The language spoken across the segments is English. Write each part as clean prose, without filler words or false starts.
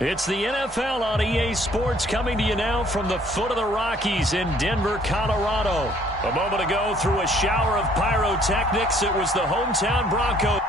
It's the NFL on EA Sports coming to you now from the foot of the Rockies in Denver, Colorado. A moment ago, through a shower of pyrotechnics, it was the hometown Broncos.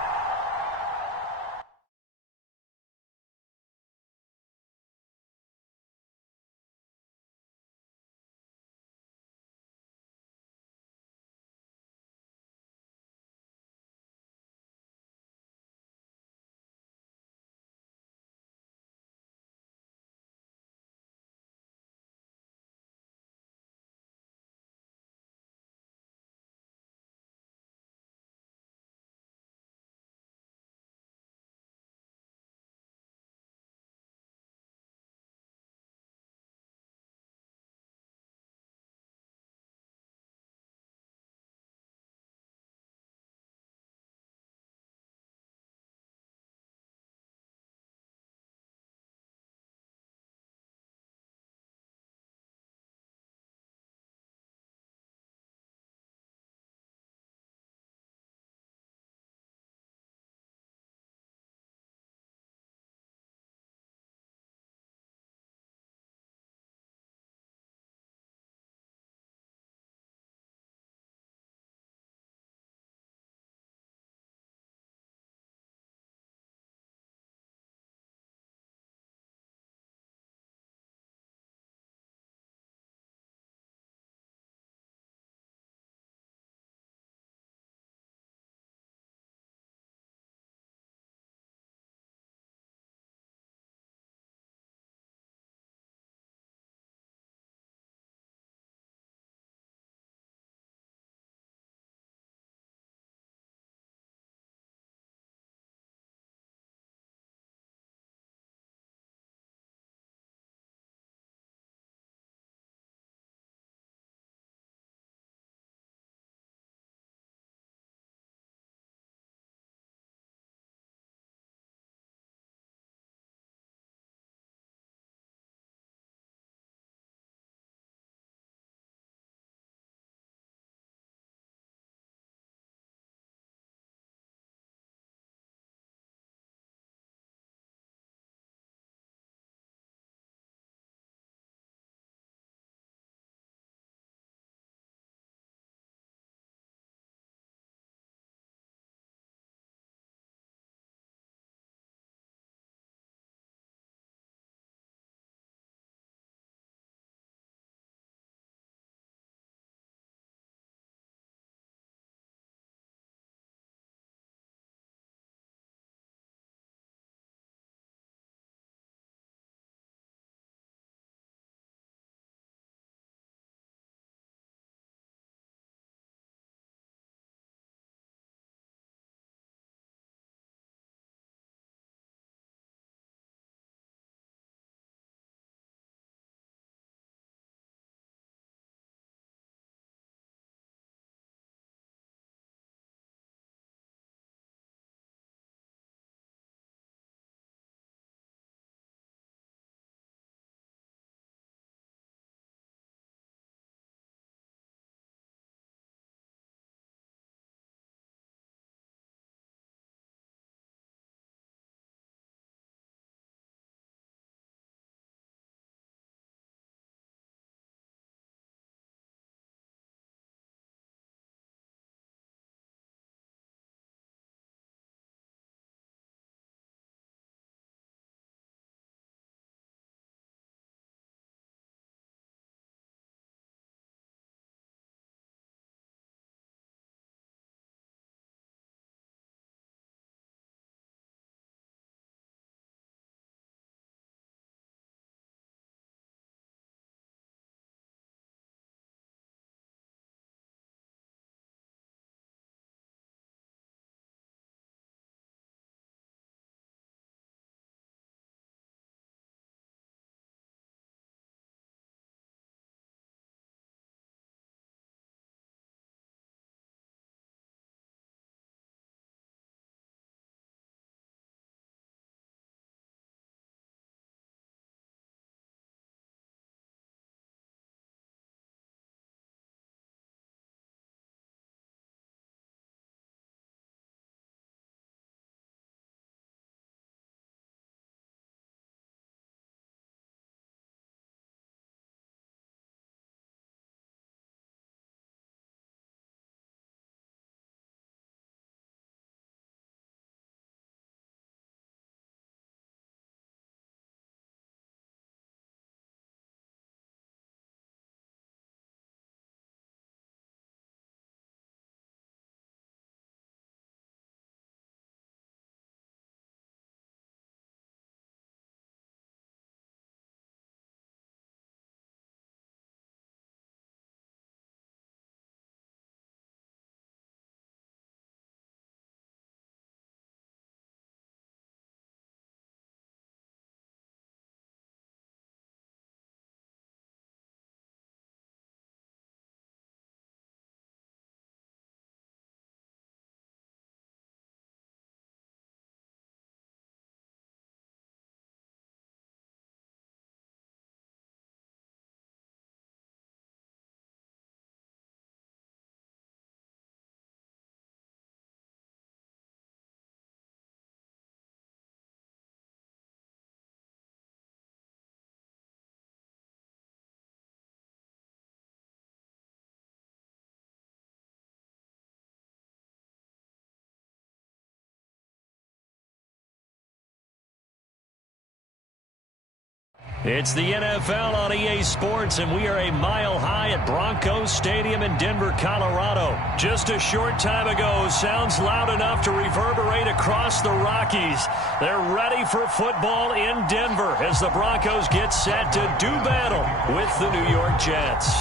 It's the NFL on EA Sports, and we are a mile high at Broncos Stadium in Denver, Colorado. Just a short time ago, sounds loud enough to reverberate across the Rockies. They're ready for football in Denver as the Broncos get set to do battle with the New York Jets.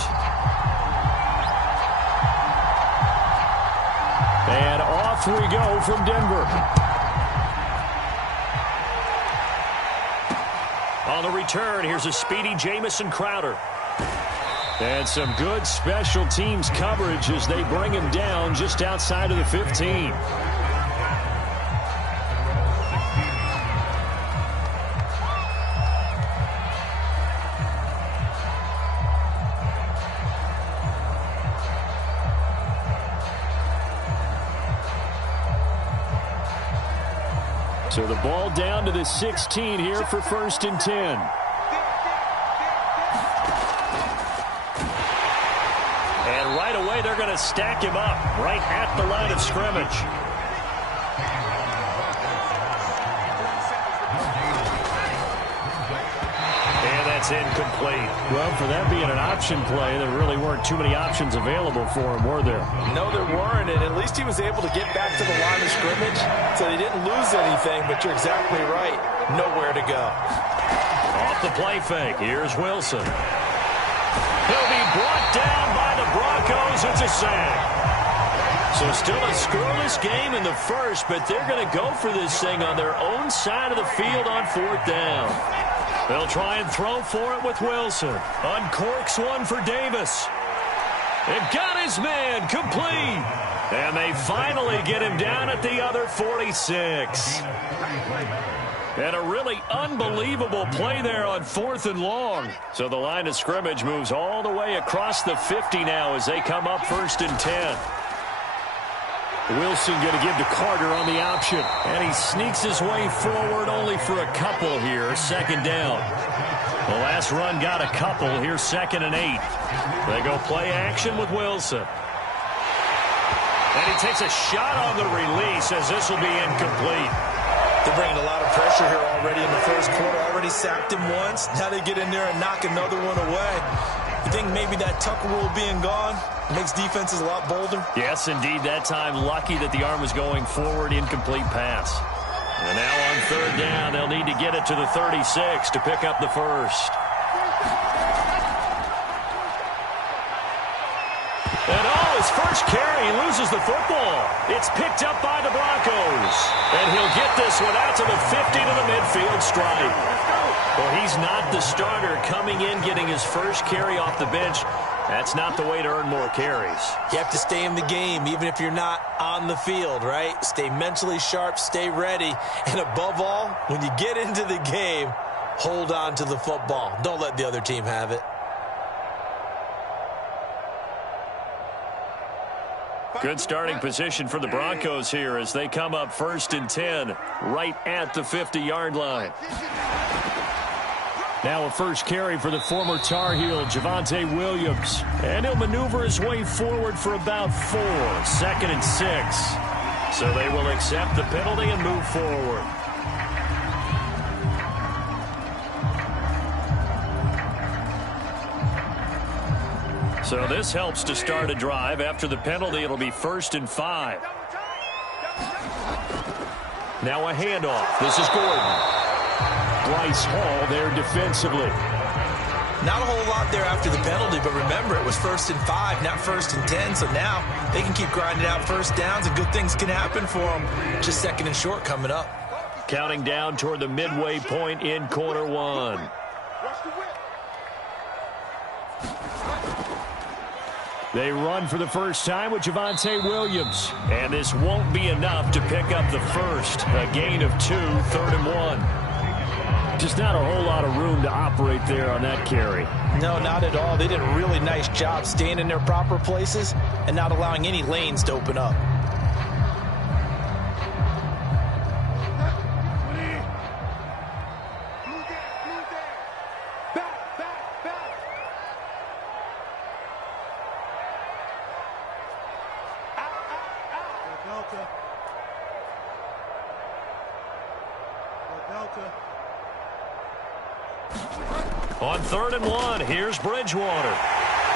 And off we go from Denver. On the return, here's a speedy Jamison Crowder. And some good special teams coverage as they bring him down just outside of the 15. So the ball down to the 16 here for 1st and 10. And right away they're going to stack him up right at the line of scrimmage. And that's incomplete. Well, for that being an option play, there really weren't too many options available for him, were there? No, there weren't, and at least he was able to get back to the line of scrimmage, so he didn't lose anything, but you're exactly right. Nowhere to go. Off the play fake, here's Wilson. He'll be brought down by the Broncos. It's a sack. So still a scoreless game in the first, but they're going to go for this thing on their own side of the field on 4th down. They'll try and throw for it with Wilson. Uncorks one for Davis. And got his man complete. And they finally get him down at the other 46. And a really unbelievable play there on 4th and long. So the line of scrimmage moves all the way across the 50 now as they come up 1st and 10. Wilson going to give to Carter on the option. And he sneaks his way forward only for a couple here. 2nd down. The last run got a couple. Here's 2nd and 8. They go play action with Wilson. And he takes a shot on the release as this will be incomplete. They're bringing a lot of pressure here already in the first quarter. Already sacked him once. Now they get in there and knock another one away. You think maybe that Tucker rule being gone makes defenses a lot bolder? Yes, indeed. That time, lucky that the arm was going forward. Incomplete pass. And now on 3rd down, they'll need to get it to the 36 to pick up the first. And his first carry, he loses the football. It's picked up by the Broncos. And he'll get this one out to the 50 to the midfield stripe. Well, he's not the starter coming in, getting his first carry off the bench. That's not the way to earn more carries. You have to stay in the game, even if you're not on the field, right? Stay mentally sharp, stay ready. And above all, when you get into the game, hold on to the football. Don't let the other team have it. Good starting position for the Broncos here as they come up 1st and 10 right at the 50-yard line. Now a first carry for the former Tar Heel, Javonte Williams. And he'll maneuver his way forward for about 4. 2nd and 6. So they will accept the penalty and move forward. So this helps to start a drive. After the penalty, it'll be 1st and 5. Now a handoff. This is Gordon. Bryce Hall there defensively. Not a whole lot there after the penalty, but remember, it was 1st and 5, not 1st and 10. So now they can keep grinding out first downs, and good things can happen for them. Just 2nd and short coming up. Counting down toward the midway point in quarter 1. They run for the first time with Javonte Williams. And this won't be enough to pick up the first. A gain of 2, 3rd and 1. Just not a whole lot of room to operate there on that carry. No, not at all. They did a really nice job staying in their proper places and not allowing any lanes to open up. Delta. On 3rd and 1, here's Bridgewater.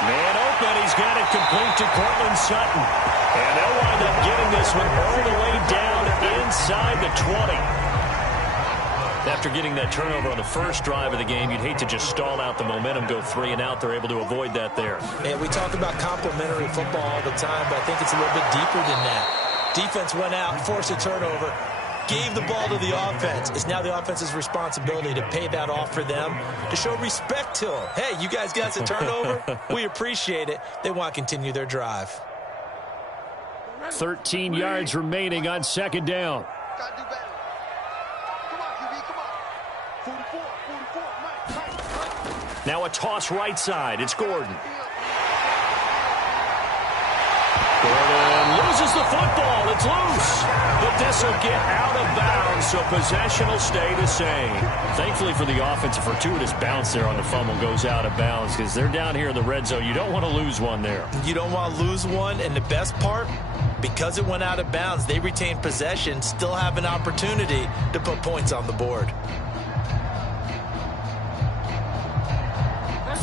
Man open, he's got it complete to Cortland Sutton. And they'll wind up getting this one all the way down inside the 20. After getting that turnover on the first drive of the game, you'd hate to just stall out the momentum, go 3 and out. They're able to avoid that there. And we talk about complementary football all the time, but I think it's a little bit deeper than that. Defense went out, forced a turnover, gave the ball to the offense. It's now the offense's responsibility to pay that off for them, to show respect to them. Hey, you guys got us a turnover? We appreciate it. They want to continue their drive. 13 yards remaining on 2nd down. Now a toss right side. It's Gordon. Gordon loses the football. It's loose. But this will get out of bounds, so possession will stay the same. Thankfully for the offense, a fortuitous bounce there on the fumble goes out of bounds because they're down here in the red zone. You don't want to lose one there. You don't want to lose one, and the best part, because it went out of bounds, they retain possession, still have an opportunity to put points on the board.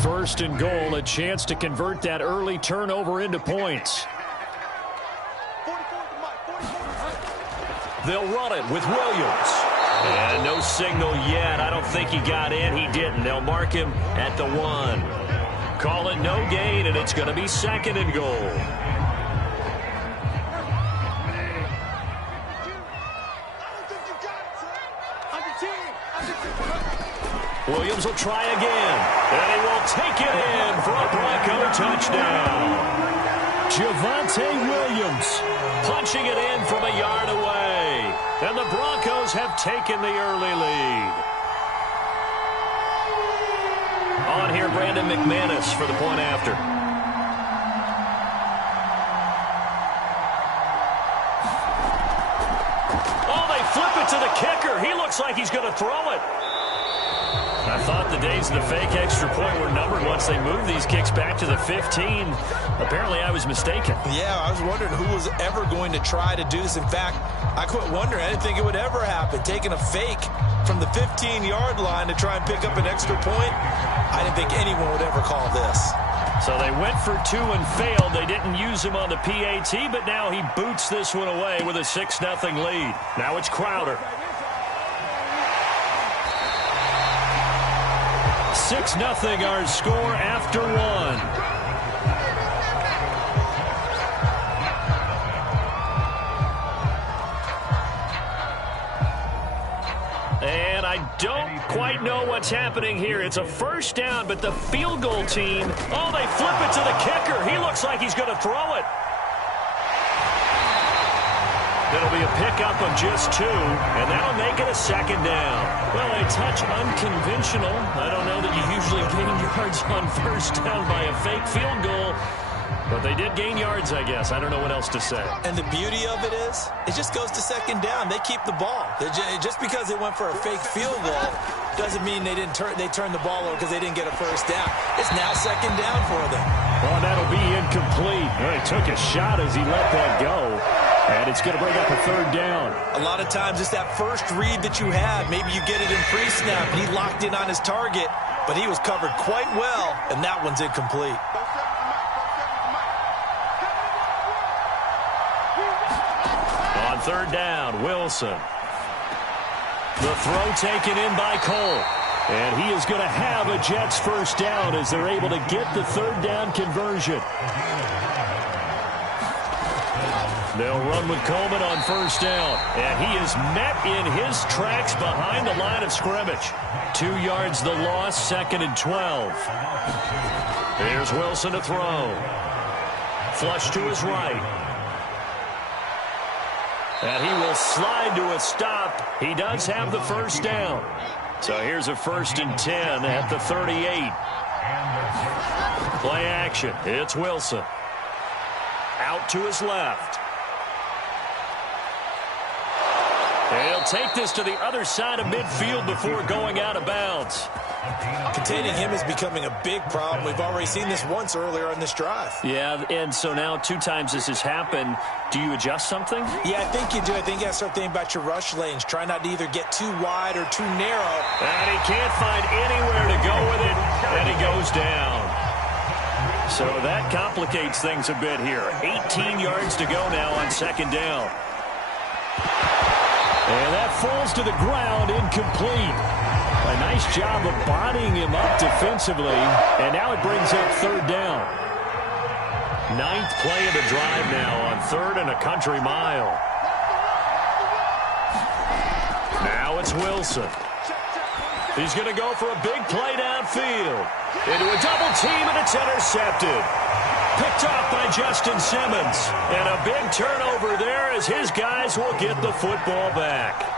1st and goal, a chance to convert that early turnover into points. They'll run it with Williams. And no signal yet. I don't think he got in. He didn't. They'll mark him at the 1. Call it no gain, and it's going to be 2nd and goal. Williams will try again, and he will take it in for a Bronco touchdown. Javonte Williams punching it in from a yard away, and the Broncos have taken the early lead. On here, Brandon McManus for the point after. Oh, they flip it to the kicker. He looks like he's going to throw it. I thought the days of the fake extra point were numbered once they moved these kicks back to the 15. Apparently, I was mistaken. Yeah, I was wondering who was ever going to try to do this. In fact, I quit wondering. I didn't think it would ever happen. Taking a fake from the 15-yard line to try and pick up an extra point, I didn't think anyone would ever call this. So they went for 2 and failed. They didn't use him on the PAT, but now he boots this one away with a 6-0 lead. Now it's Crowder. 6-0 our score after 1. And I don't quite know what's happening here. It's a 1st down, but the field goal team, oh, they flip it to the kicker. He looks like he's going to throw it. It'll be a pickup of just 2, and that'll make it a 2nd down. Well, a touch unconventional. I don't know that you usually gain yards on 1st down by a fake field goal, but they did gain yards, I guess. I don't know what else to say. And the beauty of it is, it just goes to 2nd down. They keep the ball. Just because they went for a fake field goal doesn't mean they turned the ball over because they didn't get a 1st down. It's now 2nd down for them. Well, that'll be incomplete. He took a shot as he let that go. And it's going to bring up a 3rd down. A lot of times it's that first read that you had. Maybe you get it in pre-snap, and he locked in on his target, but he was covered quite well, and that one's incomplete. On 3rd down, Wilson. The throw taken in by Cole. And he is going to have a Jets 1st down as they're able to get the 3rd down conversion. They'll run with Coleman on 1st down. And he is met in his tracks behind the line of scrimmage. 2 yards the loss, 2nd and 12. Here's Wilson to throw. Flush to his right. And he will slide to a stop. He does have the 1st down. So here's a 1st and 10 at the 38. Play action. It's Wilson. Out to his left. He'll take this to the other side of midfield before going out of bounds. Containing him is becoming a big problem. We've already seen this once earlier on this drive. Yeah, and so now 2 times this has happened. Do you adjust something? Yeah, I think you do. I think you got to start thinking about your rush lanes. Try not to either get too wide or too narrow. And he can't find anywhere to go with it, and he goes down. So that complicates things a bit here. 18 yards to go now on second down. And that falls to the ground, incomplete. A nice job of bodying him up defensively, and now it brings up third down. 9th play of the drive now on 3rd and a country mile. Now it's Wilson. He's going to go for a big play downfield. Into a double team, and it's intercepted. Picked off by Justin Simmons. And a big turnover there as his guys will get the football back.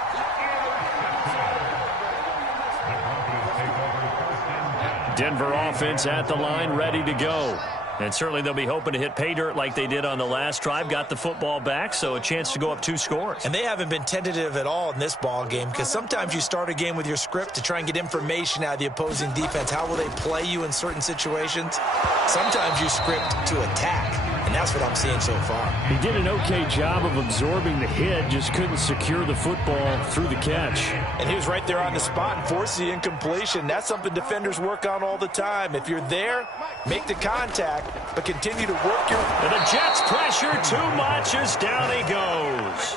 Denver offense at the line, ready to go. And certainly they'll be hoping to hit pay dirt like they did on the last drive. Got the football back, so a chance to go up 2 scores. And they haven't been tentative at all in this ball game, because sometimes you start a game with your script to try and get information out of the opposing defense. How will they play you in certain situations? Sometimes you script to attack, and that's what I'm seeing so far. He did an okay job of absorbing the hit, just couldn't secure the football through the catch. And he was right there on the spot and forced the incompletion. That's something defenders work on all the time. If you're there, make the contact, but continue to work your... And the Jets pressure too much as down he goes.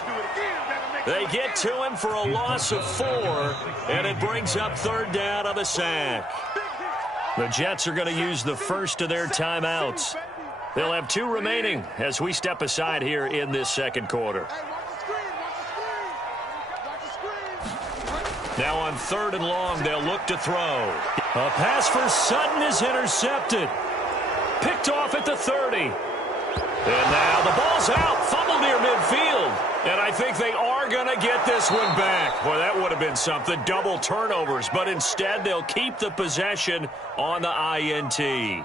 They get to him for a loss of 4, and it brings up third down on the sack. The Jets are going to use the first of their timeouts. They'll have 2 remaining as we step aside here in this second quarter. Now on 3rd and long, they'll look to throw. A pass for Sutton is intercepted. Picked off at the 30. And now the ball's out. Fumble near midfield. And I think they are going to get this one back. Boy, that would have been something. Double turnovers. But instead, they'll keep the possession on the INT.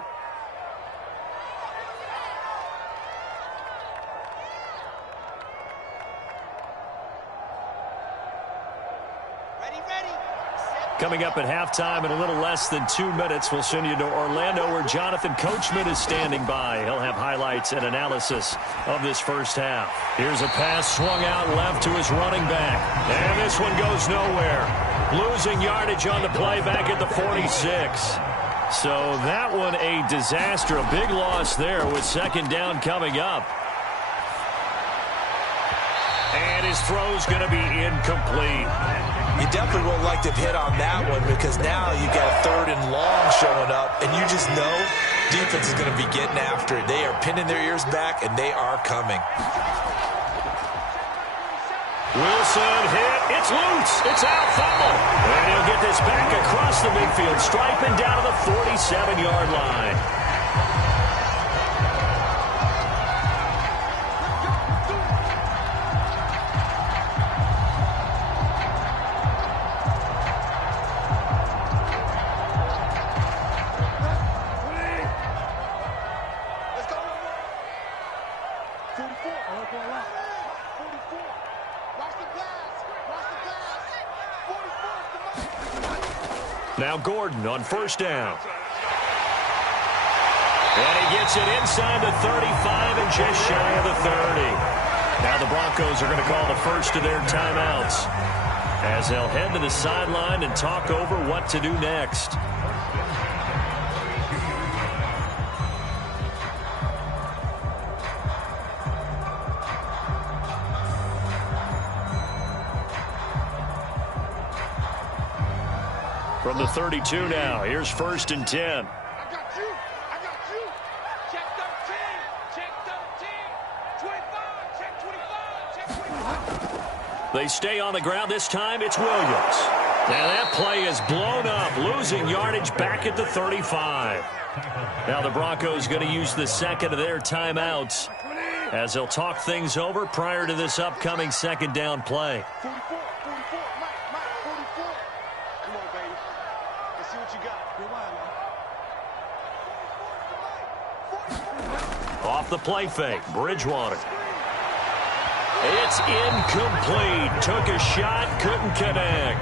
Coming up at halftime in a little less than 2 minutes, we'll send you to Orlando where Jonathan Coachman is standing by. He'll have highlights and analysis of this first half. Here's a pass swung out left to his running back. And this one goes nowhere. Losing yardage on the play back at the 46. So that one a disaster. A big loss there with second down coming up. And his throw's going to be incomplete. You definitely would like to have hit on that one, because now you've got a 3rd and long showing up, and you just know defense is going to be getting after it. They are pinning their ears back, and they are coming. Wilson hit. It's loose. It's out. Fumble. And he'll get this back across the midfield stripe and down to the 47-yard line. Now Gordon on first down. And he gets it inside the 35 and just shy of the 30. Now the Broncos are going to call the first of their timeouts as they'll head to the sideline and talk over what to do next. From the 32 now, here's 1st and 10. I got you. Check 13. Check 13. 25. Check 25. Check 25. They stay on the ground. This time it's Williams. Now that play is blown up, losing yardage back at the 35. Now the Broncos going to use the second of their timeouts as they'll talk things over prior to this upcoming second down play. 44. Mike, 44. Come on, baby. Let's see what you got. Good line, man. Off the play fake, Bridgewater. It's incomplete. Took a shot, couldn't connect.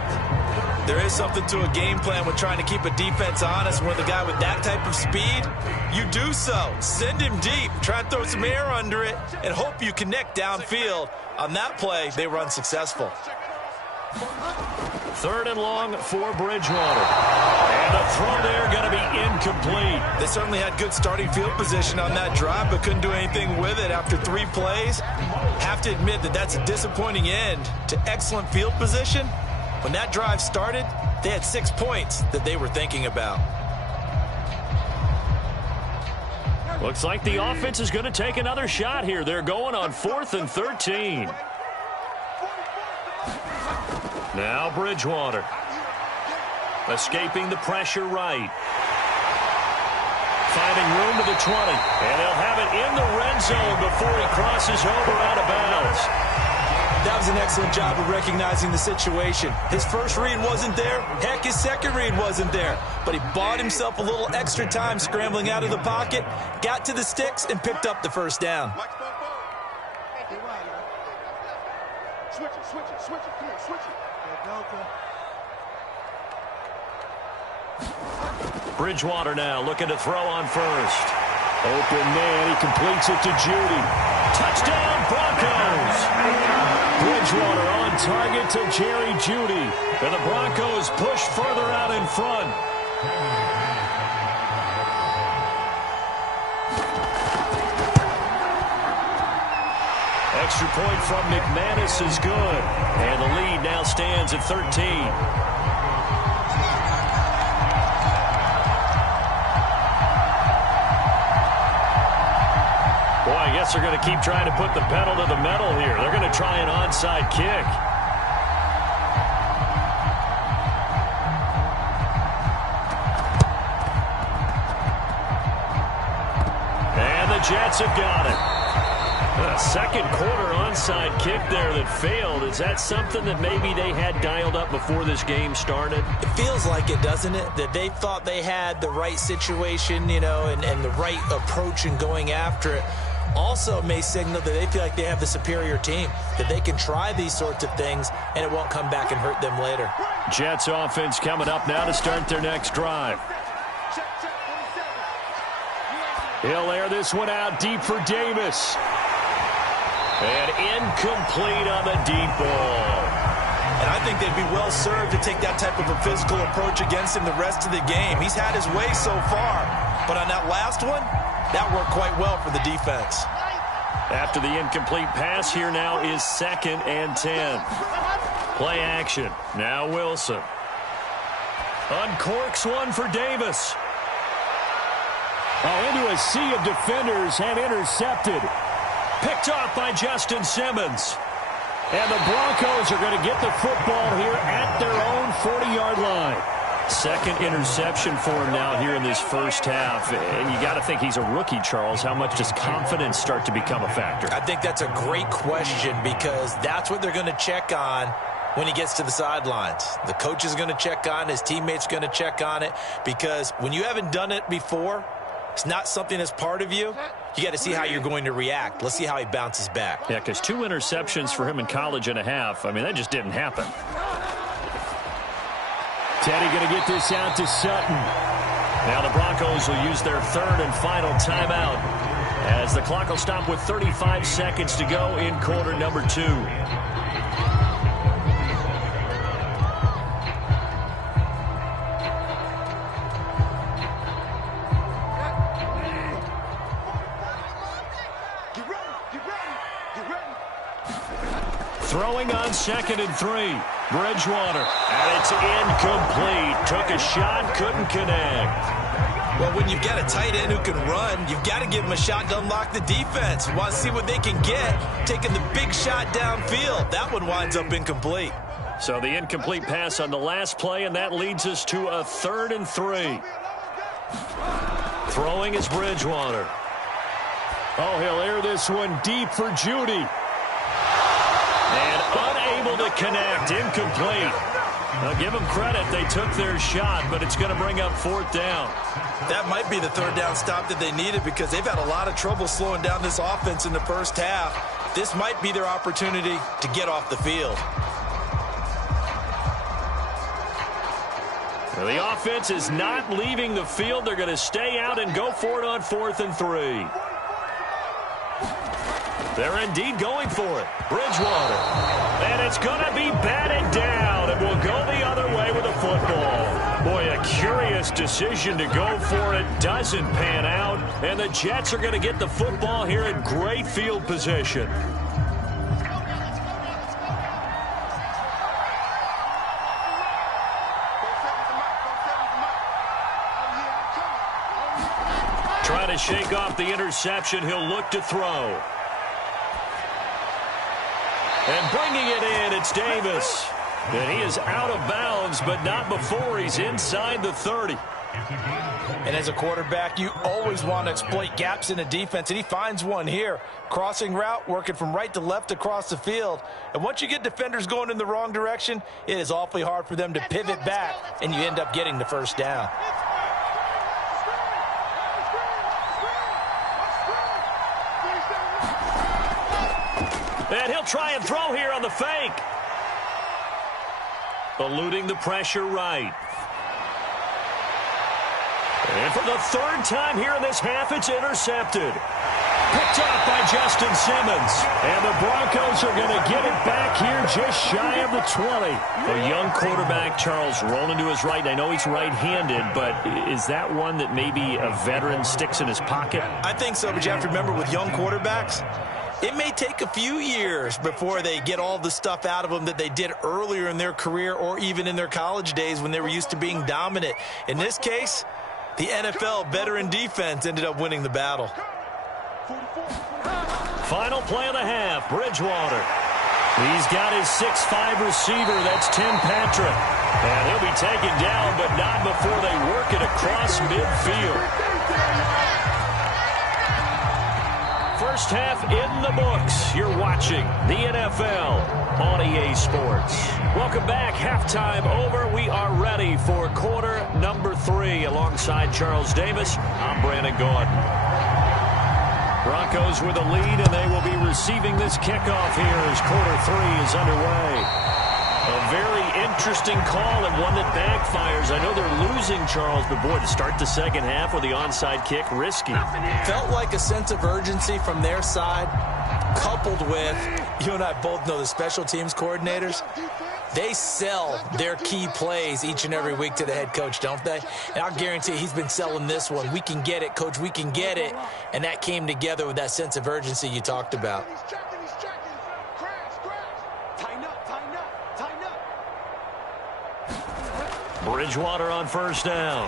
There is something to a game plan with trying to keep a defense honest. When the guy with that type of speed, you do so. Send him deep. Try and throw some air under it and hope you connect downfield. On that play, they were unsuccessful. 3rd and long for Bridgewater. And the throw there going to be incomplete. They certainly had good starting field position on that drive, but couldn't do anything with it after 3 plays. Have to admit that that's a disappointing end to excellent field position. When that drive started, they had 6 points that they were thinking about. Looks like the offense is going to take another shot here. They're going on 4th and 13. Now Bridgewater. Escaping the pressure right. Finding room to the 20. And they'll have it in the red zone before he crosses over out of bounds. That was an excellent job of recognizing the situation. His first read wasn't there. Heck, his second read wasn't there. But he bought himself a little extra time scrambling out of the pocket, got to the sticks, and picked up the first down. Switch it. Come on, switch it. Bridgewater now looking to throw on first. Open man, he completes it to Judy. Touchdown, Broncos! Bridgewater on target to Jerry Judy. And the Broncos push further out in front. Extra point from McManus is good. And the lead now stands at 13. Boy, I guess they're going to keep trying to put the pedal to the metal here. They're going to try an onside kick. And the Jets have got it. A second quarter onside kick there that failed. Is that something that maybe they had dialed up before this game started? It feels like it, doesn't it? That they thought they had the right situation, you know, and the right approach in going after it. Also may signal that they feel like they have the superior team, that they can try these sorts of things and it won't come back and hurt them later. Jets offense coming up now to start their next drive. He'll air this one out deep for Davis. And incomplete on the deep ball. And I think they'd be well served to take that type of a physical approach against him the rest of the game. He's had his way so far, but on that last one, that worked quite well for the defense. After the incomplete pass, here now is 2nd and 10. Play action. Now Wilson. Uncorks one for Davis. Oh, into a sea of defenders and intercepted. Picked off by Justin Simmons. And the Broncos are going to get the football here at their own 40-yard line. Second interception for him now here in this first half. And you got to think he's a rookie, Charles. How much does confidence start to become a factor? I think that's a great question because that's what they're going to check on when he gets to the sidelines. The coach is going to check on it. His teammates are going to check on it because when you haven't done it before, it's not something that's part of you. You got to see how you're going to react. Let's see how he bounces back. Yeah, because 2 interceptions for him in college and a half. I mean, that just didn't happen. Teddy going to get this out to Sutton. Now the Broncos will use their 3rd and final timeout as the clock will stop with 35 seconds to go in quarter number 2. Throwing on 2nd and 3. Bridgewater. And it's incomplete. Took a shot, couldn't connect. Well, when you've got a tight end who can run, you've got to give him a shot to unlock the defense. Want to see what they can get, taking the big shot downfield. That one winds up incomplete. So the incomplete pass on the last play, and that leads us to a 3rd and 3. Throwing is Bridgewater. Oh, he'll air this one deep for Judy. And unable to connect. Incomplete. Now, give them credit. They took their shot, but it's going to bring up 4th down. That might be the 3rd down stop that they needed because they've had a lot of trouble slowing down this offense in the first half. this might be their opportunity to get off the field. Well, the offense is not leaving the field. They're going to stay out and go for it on 4th and 3. They're indeed going for it. Bridgewater. And it's going to be batted down, and will go the other way with the football. Boy, a curious decision to go for it. Doesn't pan out, and the Jets are going to get the football here in great field position. Trying to shake off the interception. He'll look to throw. And bringing it in, it's Davis. And he is out of bounds, but not before he's inside the 30. And as a quarterback, you always want to exploit gaps in a defense, and he finds one here. Crossing route, working from right to left across the field. And once you get defenders going in the wrong direction, it is awfully hard for them to pivot back, and you end up getting the first down. And he'll try and throw here on the fake. Eluding the pressure right. And for the 3rd time here in this half, it's intercepted. Picked up by Justin Simmons. And the Broncos are going to get it back here just shy of the 20. A young quarterback, Charles, rolling to his right. I know he's right-handed, but is that one that maybe a veteran sticks in his pocket? I think so, but you have to remember with young quarterbacks, it may take a few years before they get all the stuff out of them that they did earlier in their career or even in their college days when they were used to being dominant. In this case, the NFL veteran defense ended up winning the battle. Final play of the half, Bridgewater. He's got his 6'5 receiver, that's Tim Patrick. And he'll be taken down, but not before they work it across midfield. First half in the books. You're watching the NFL on EA Sports. Welcome back. Halftime over. We are ready for quarter number 3. Alongside Charles Davis, I'm Brandon Gordon. Broncos with a lead, and they will be receiving this kickoff here as quarter 3 is underway. A very interesting call and one that backfires. I know they're losing, Charles, but boy, to start the second half with the onside kick, risky. Felt like a sense of urgency from their side, coupled with, you and I both know the special teams coordinators, they sell their key plays each and every week to the head coach, don't they? And I'll guarantee he's been selling this one. We can get it, coach, we can get it. And that came together with that sense of urgency you talked about. Bridgewater on first down.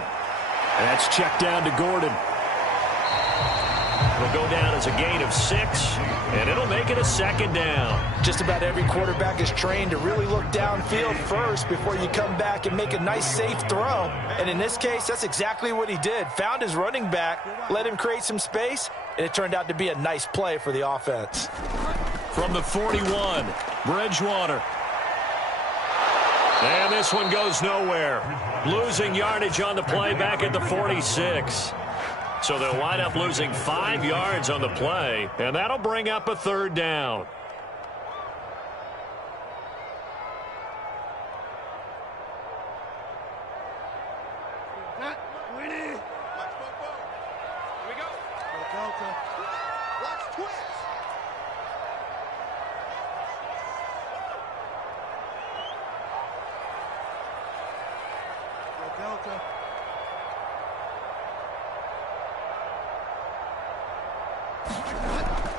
That's checked down to Gordon. It'll go down as a gain of 6, and it'll make it a second down. Just about every quarterback is trained to really look downfield first before you come back and make a nice, safe throw. And in this case, that's exactly what he did. Found his running back, let him create some space, and it turned out to be a nice play for the offense. From the 41, Bridgewater. And this one goes nowhere. Losing yardage on the play back at the 46. So they'll wind up losing 5 yards on the play, and that'll bring up a 3rd down.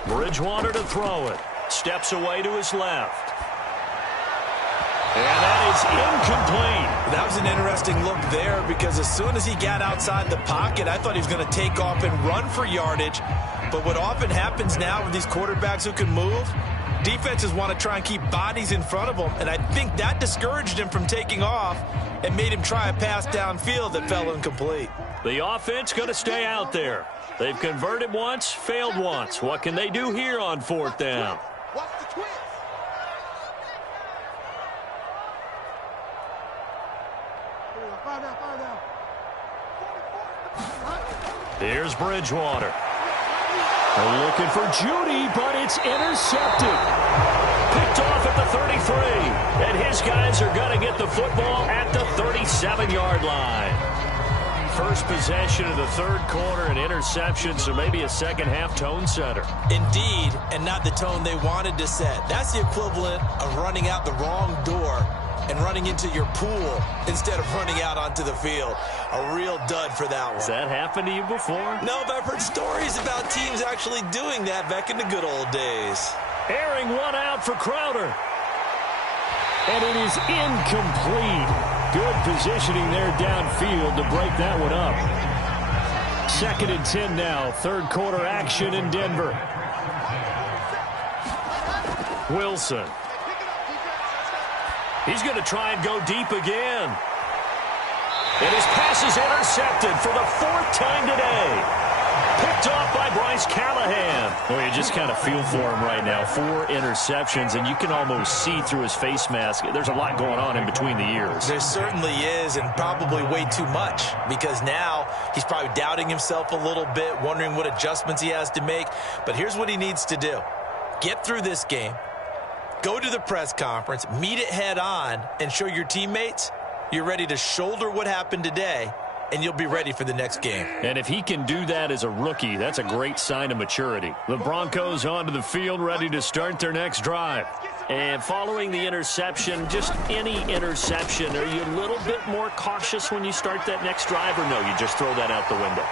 Bridgewater to throw it. Steps away to his left. And that is incomplete. That was an interesting look there because as soon as he got outside the pocket, I thought he was going to take off and run for yardage. But what often happens now with these quarterbacks who can move, defenses want to try and keep bodies in front of them. And I think that discouraged him from taking off and made him try a pass downfield that fell incomplete. The offense going to stay out there. They've converted once, failed once. What can they do here on 4th down? Watch the twist. Here's Bridgewater. They're looking for Judy, but it's intercepted. Picked off at the 33. And his guys are going to get the football at the 37-yard line. First possession of the third quarter, an interception, so maybe a second-half tone setter. Indeed, and not the tone they wanted to set. That's the equivalent of running out the wrong door and running into your pool instead of running out onto the field. A real dud for that one. Has that happened to you before? No, but I've heard stories about teams actually doing that back in the good old days. Airing one out for Crowder. And it is incomplete. Good positioning there downfield to break that one up. 2nd and 10 now. Third quarter action in Denver. Wilson. He's going to try and go deep again. And his pass is intercepted for the 4th time today. Picked off by Bryce Callahan. Well, you just kind of feel for him right now. 4 interceptions, and you can almost see through his face mask. There's a lot going on in between the ears. There certainly is, and probably way too much, because now he's probably doubting himself a little bit, wondering what adjustments he has to make. But here's what he needs to do. Get through this game, go to the press conference, meet it head on, and show your teammates you're ready to shoulder what happened today, and you'll be ready for the next game. And if he can do that as a rookie, that's a great sign of maturity. The Broncos onto the field, ready to start their next drive. And following the interception, just any interception, are you a little bit more cautious when you start that next drive, or no, you just throw that out the window?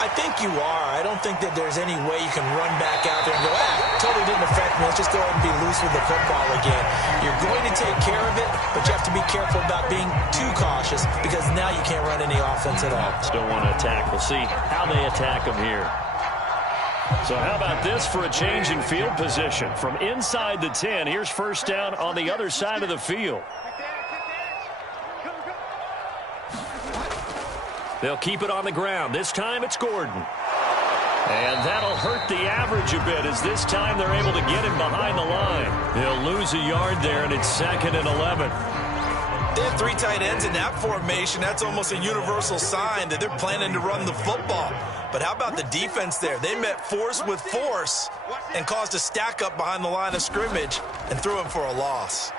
I think you are. I don't think that there's any way you can run back out there and go, totally didn't affect me. Let's just go ahead and be loose with the football again. You're going to take care of it, but you have to be careful about being too cautious because now you can't run any offense at all. Still want to attack. We'll see how they attack them here. So how about this for a change in field position? From inside the 10, here's first down on the other side of the field. They'll keep it on the ground. This time it's Gordon. And that'll hurt the average a bit as this time they're able to get him behind the line. He'll lose a yard there, and it's 2nd and 11. They have 3 tight ends in that formation. That's almost a universal sign that they're planning to run the football. But how about the defense there? They met force with force and caused a stack up behind the line of scrimmage and threw him for a loss.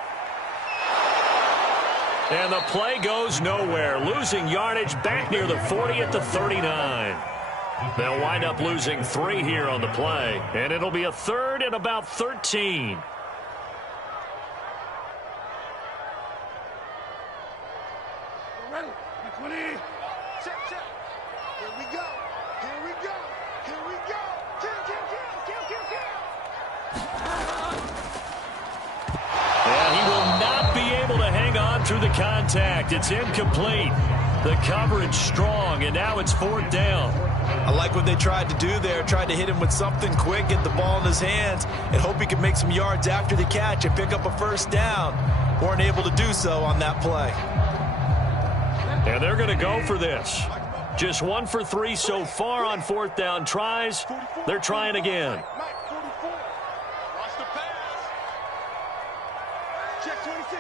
And the play goes nowhere. Losing yardage back near the 40 at the 39. They'll wind up losing 3 here on the play. And it'll be a 3rd and about 13. Ready? 20. Check. Here we go. And he will not be able to hang on through the contact. It's incomplete. The coverage strong, and now it's 4th down. I like what they tried to do there. Tried to hit him with something quick, get the ball in his hands, and hope he could make some yards after the catch and pick up a first down. Weren't able to do so on that play. And they're going to go for this. Just 1 for 3 so far on 4th down tries. They're trying again. Mike, 44. Watch the pass. Check 26.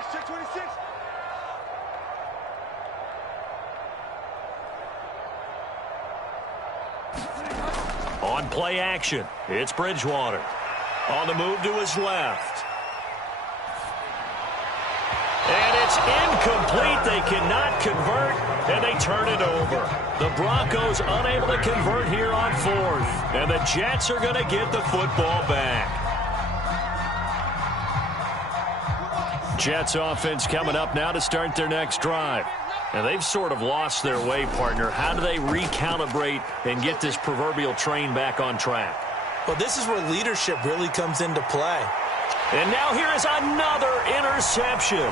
On play action, it's Bridgewater. On the move to his left. And it's incomplete. They cannot convert, and they turn it over. The Broncos unable to convert here on 4th. And the Jets are going to get the football back. Jets offense coming up now to start their next drive. And they've sort of lost their way, partner. How do they recalibrate and get this proverbial train back on track? Well, this is where leadership really comes into play. And now here is another interception.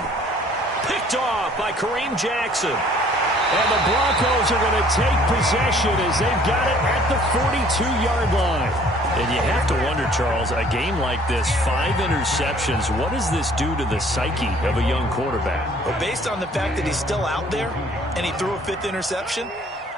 Picked off by Kareem Jackson. And the Broncos are going to take possession as they've got it at the 42-yard line. And you have to wonder, Charles, a game like this, 5 interceptions, what does this do to the psyche of a young quarterback? Well, based on the fact that he's still out there and he threw a 5th interception,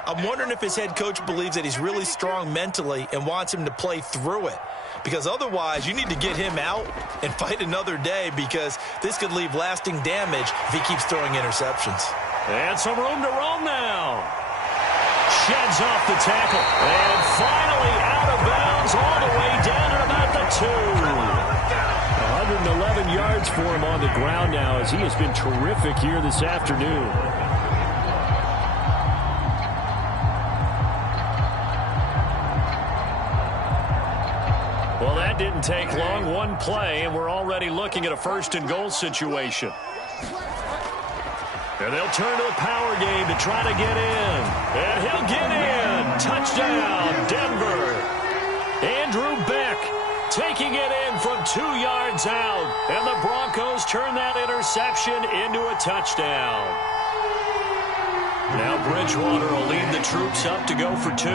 I'm wondering if his head coach believes that he's really strong mentally and wants him to play through it. Because otherwise, you need to get him out and fight another day because this could leave lasting damage if he keeps throwing interceptions. And some room to roam now. Sheds off the tackle. And finally out of bounds all the way the ground now as he has been terrific here this afternoon. Well, that didn't take long. One play, and we're already looking at a first-and-goal situation. And they'll turn to the power game to try to get in. And he'll get in. Touchdown, Denver. Andrew Beck taking it in from 2 yards out. And the Broncos turn that interception into a touchdown. Now Bridgewater will lead the troops up to go for 2.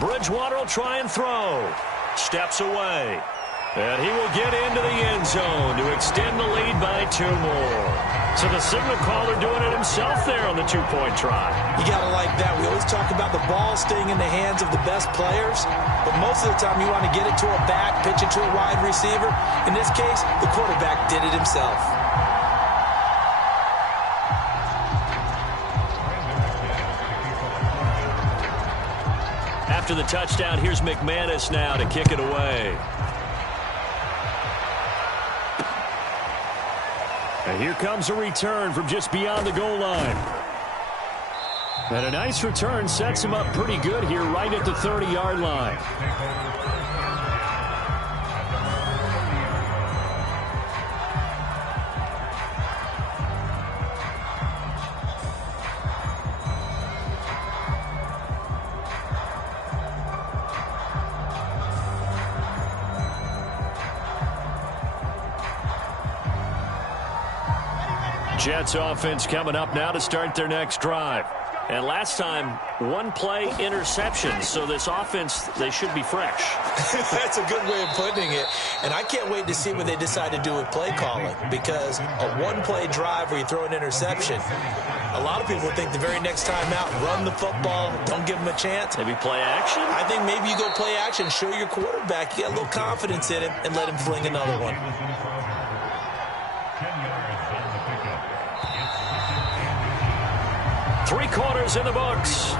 Bridgewater will try and throw. Steps away. And he will get into the end zone to extend the lead by 2 more. So the signal caller doing it himself there on the 2-point try. You got to like that. We always talk about the ball staying in the hands of the best players, but most of the time you want to get it to a back, pitch it to a wide receiver. In this case, the quarterback did it himself. After the touchdown, here's McManus now to kick it away. And here comes a return from just beyond the goal line. And a nice return sets him up pretty good here right at the 30-yard line. Jets offense coming up now to start their next drive. And last time, 1 play interception. So this offense, they should be fresh. That's a good way of putting it. And I can't wait to see what they decide to do with play calling. Because a 1-play drive where you throw an interception, a lot of people think the very next time out, run the football, don't give them a chance. Maybe play action? I think maybe you go play action, show your quarterback you got a little confidence in him, and let him fling another one. 3 quarters in the books.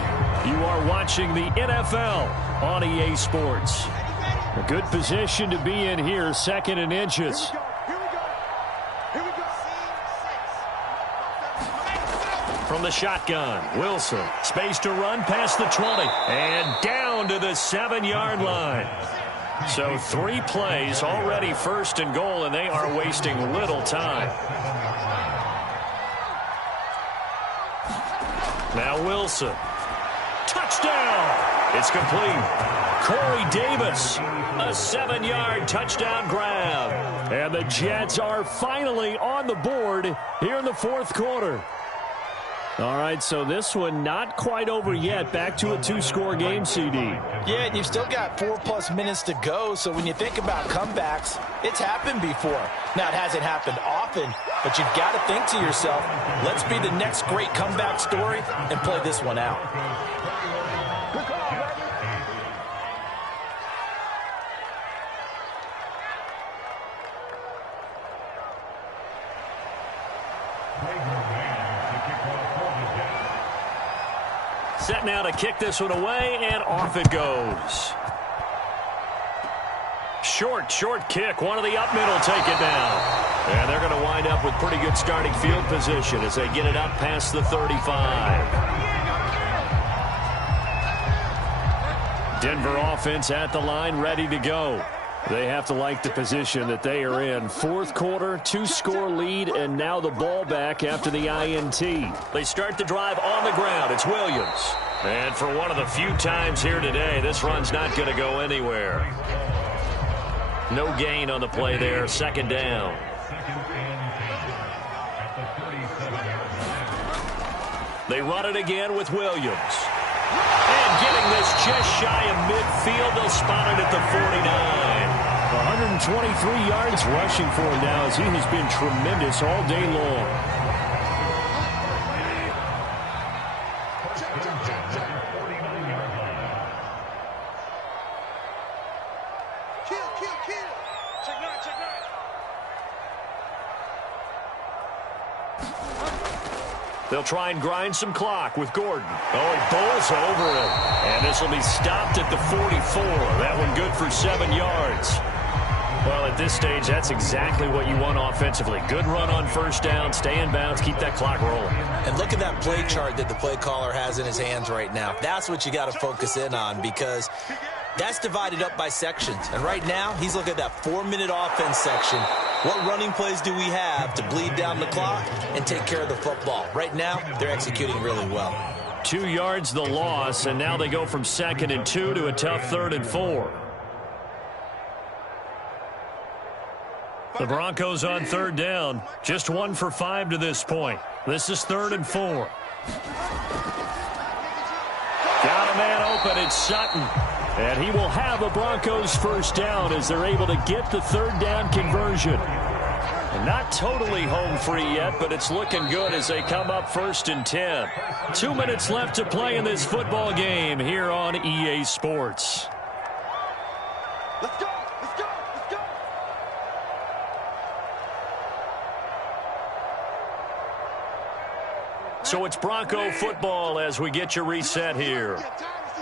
You are watching the NFL on EA Sports. A good position to be in here, 2nd and inches. From the shotgun, Wilson, space to run past the 20, and down to the 7-yard line. So 3 plays already 1st and goal, and they are wasting little time. Now Wilson. Touchdown! It's complete. Corey Davis, a 7-yard touchdown grab. And the Jets are finally on the board here in the 4th quarter. All right, so this one not quite over yet. Back to a 2-score game, CD. Yeah, and you've still got 4+ minutes to go, so when you think about comebacks, it's happened before. Now, it hasn't happened often, but you've got to think to yourself, let's be the next great comeback story and play this one out. Set now to kick this one away, and off it goes. Short kick. One of the up middle take it down. And they're going to wind up with pretty good starting field position as they get it up past the 35. Denver offense at the line, ready to go. They have to like the position that they are in. 4th quarter, 2-score lead, and now the ball back after the INT. They start the drive on the ground. It's Williams. And for one of the few times here today, this run's not going to go anywhere. No gain on the play there. 2nd down. They run it again with Williams. And getting this just shy of midfield, they'll spot it at the 49. 123 yards rushing for him now as he has been tremendous all day long. They'll try and grind some clock with Gordon. Oh, he bowls over it. And this will be stopped at the 44. That one good for 7 yards. Well, at this stage, that's exactly what you want offensively. Good run on first down, stay in bounds, keep that clock rolling. And look at that play chart that the play caller has in his hands right now. That's what you got to focus in on, because that's divided up by sections. And right now, he's looking at that 4-minute offense section. What running plays do we have to bleed down the clock and take care of the football? Right now, they're executing really well. 2 yards the loss, and now they go from 2nd and 2 to a tough 3rd and 4. The Broncos on 3rd down. Just 1 for 5 to this point. This is 3rd and 4. Got a man open. It's Sutton. And he will have a Broncos first down as they're able to get the 3rd down conversion. And not totally home free yet, but it's looking good as they come up 1st and 10. 2 minutes left to play in this football game here on EA Sports. Let's go. So it's Bronco football as we get you reset here.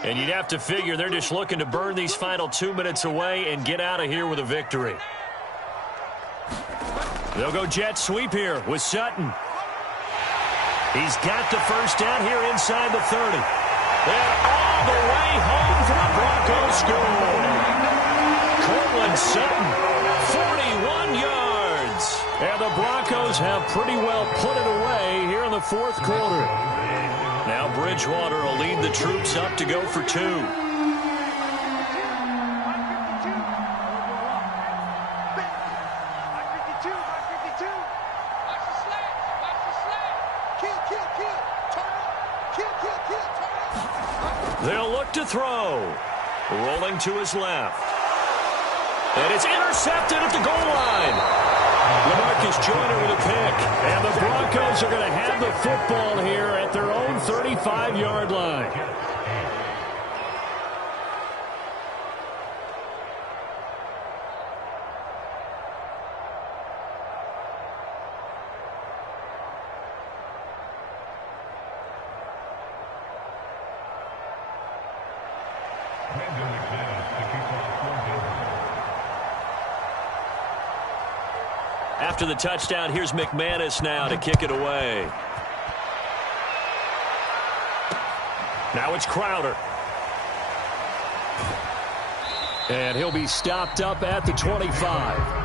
And you'd have to figure they're just looking to burn these final 2 minutes away and get out of here with a victory. They'll go jet sweep here with Sutton. He's got the first down here inside the 30. And all the way home for the Broncos score. Cortland Sutton, 41 yards. And the Broncos have pretty well put it away here in the 4th quarter. Now Bridgewater will lead the troops up to go for 2. They'll look to throw. Rolling to his left. And it's intercepted at the goal line. LaMarcus Joyner with a pick. And the Broncos are going to have the football here at their own 35-yard line. After the touchdown, here's McManus now to kick it away. Now it's Crowder. And he'll be stopped up at the 25.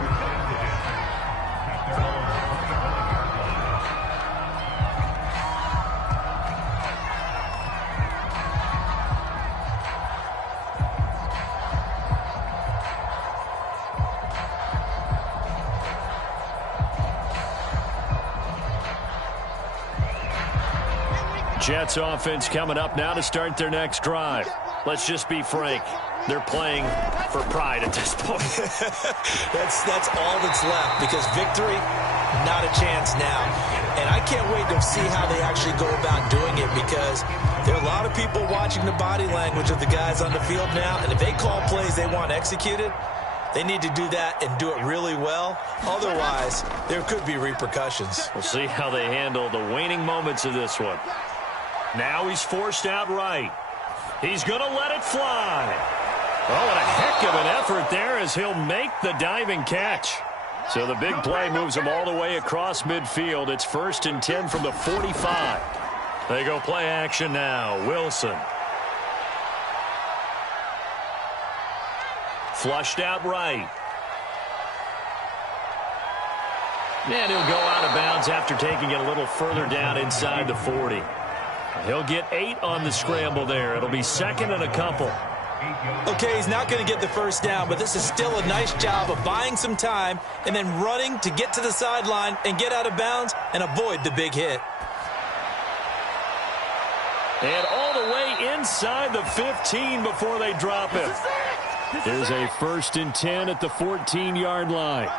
Jets offense coming up now to start their next drive. Let's just be frank. They're playing for pride at this point. That's all that's left, because victory, not a chance now. And I can't wait to see how they actually go about doing it, because there are a lot of people watching the body language of the guys on the field now, and if they call plays they want executed, they need to do that and do it really well. Otherwise, there could be repercussions. We'll see how they handle the waning moments of this one. Now he's forced out right. He's going to let it fly. Oh, and a heck of an effort there as he'll make the diving catch. So the big play moves him all the way across midfield. It's 1st and 10 from the 45. They go play action now. Wilson. Flushed out right. And he'll go out of bounds after taking it a little further down inside the 40. He'll get 8 on the scramble there. It'll be 2nd and a couple. Okay, he's not going to get the first down, but this is still a nice job of buying some time and then running to get to the sideline and get out of bounds and avoid the big hit. And all the way inside the 15 before they drop him. There's a 1st and 10 at the 14-yard line.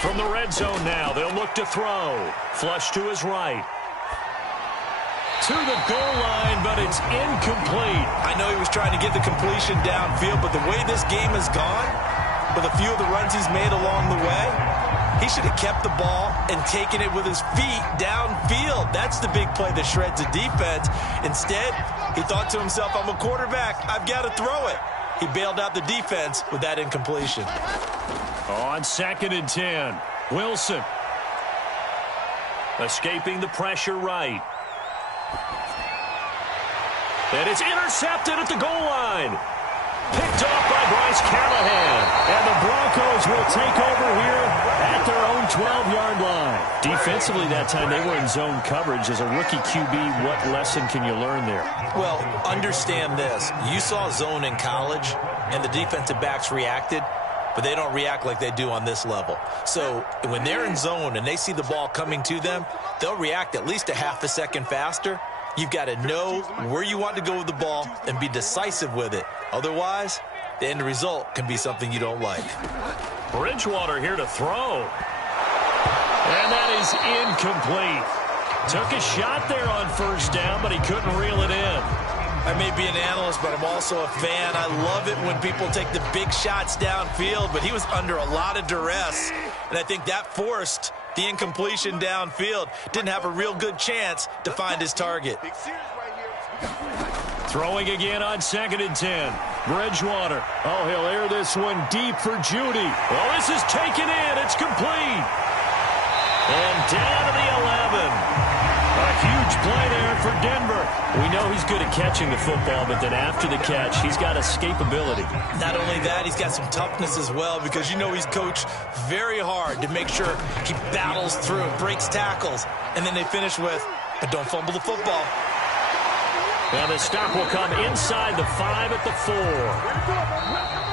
From the red zone now, they'll look to throw. Flush to his right. To the goal line, but it's incomplete. I know he was trying to get the completion downfield, but the way this game has gone, with a few of the runs he's made along the way, He should have kept the ball and taken it with his feet downfield. That's the big play that shreds the defense. Instead, he thought to himself, I'm a quarterback. I've got to throw it. He bailed out the defense with that incompletion. On 2nd and 10, Wilson. Escaping the pressure right. And it's intercepted at the goal line. Picked off by Bryce Callahan. And the Broncos will take over here at their own 12-yard line. Defensively that time, they were in zone coverage. As a rookie QB, what lesson can you learn there? Well, understand this. You saw zone in college, and the defensive backs reacted, but they don't react like they do on this level. So when they're in zone and they see the ball coming to them, they'll react at least a half a second faster. You've got to know where you want to go with the ball and be decisive with it. Otherwise, the end result can be something you don't like. Bridgewater here to throw. And that is incomplete. Took a shot there on 1st down, but he couldn't reel it in. I may be an analyst, but I'm also a fan. I love it when people take the big shots downfield, but he was under a lot of duress, and I think that forced the incompletion downfield. Didn't have a real good chance to find his target. Throwing again on 2nd and 10. Bridgewater. Oh, he'll air this one deep for Judy. Oh, this is taken in. It's complete. And down to the 11. A huge play there for Denver. We know he's good at catching the football, but then after the catch, he's got escapability. Not only that, he's got some toughness as well, because you know he's coached very hard to make sure he battles through, breaks tackles, and then they finish with, but don't fumble the football. Now the stop will come inside the 5 at the 4.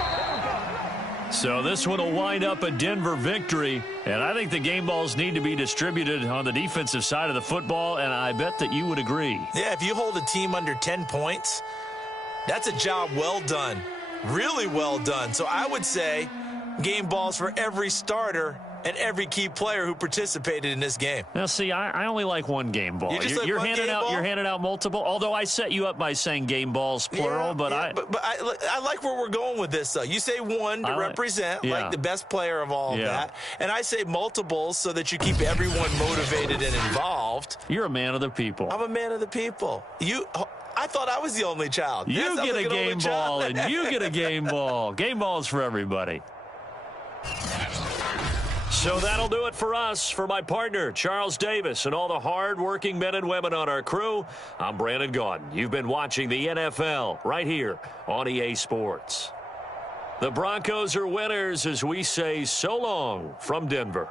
So this one will wind up a Denver victory, and I think the game balls need to be distributed on the defensive side of the football, and I bet that you would agree. Yeah, if you hold a team under 10 points, that's a job well done, really well done. So I would say game balls for every starter and every key player who participated in this game. Now, see, I only like one game ball. You're handing out multiple. Although I set you up by saying game balls plural, but I like where we're going with this. Though you say one to represent like the best player of all of that, and I say multiples so that you keep everyone motivated and involved. You're a man of the people. I'm a man of the people. I thought I was the only child. You get a game ball, and you get a game ball. Game balls for everybody. So that'll do it for us. For my partner, Charles Davis, and all the hard-working men and women on our crew, I'm Brandon Gaudin. You've been watching the NFL right here on EA Sports. The Broncos are winners as we say so long from Denver.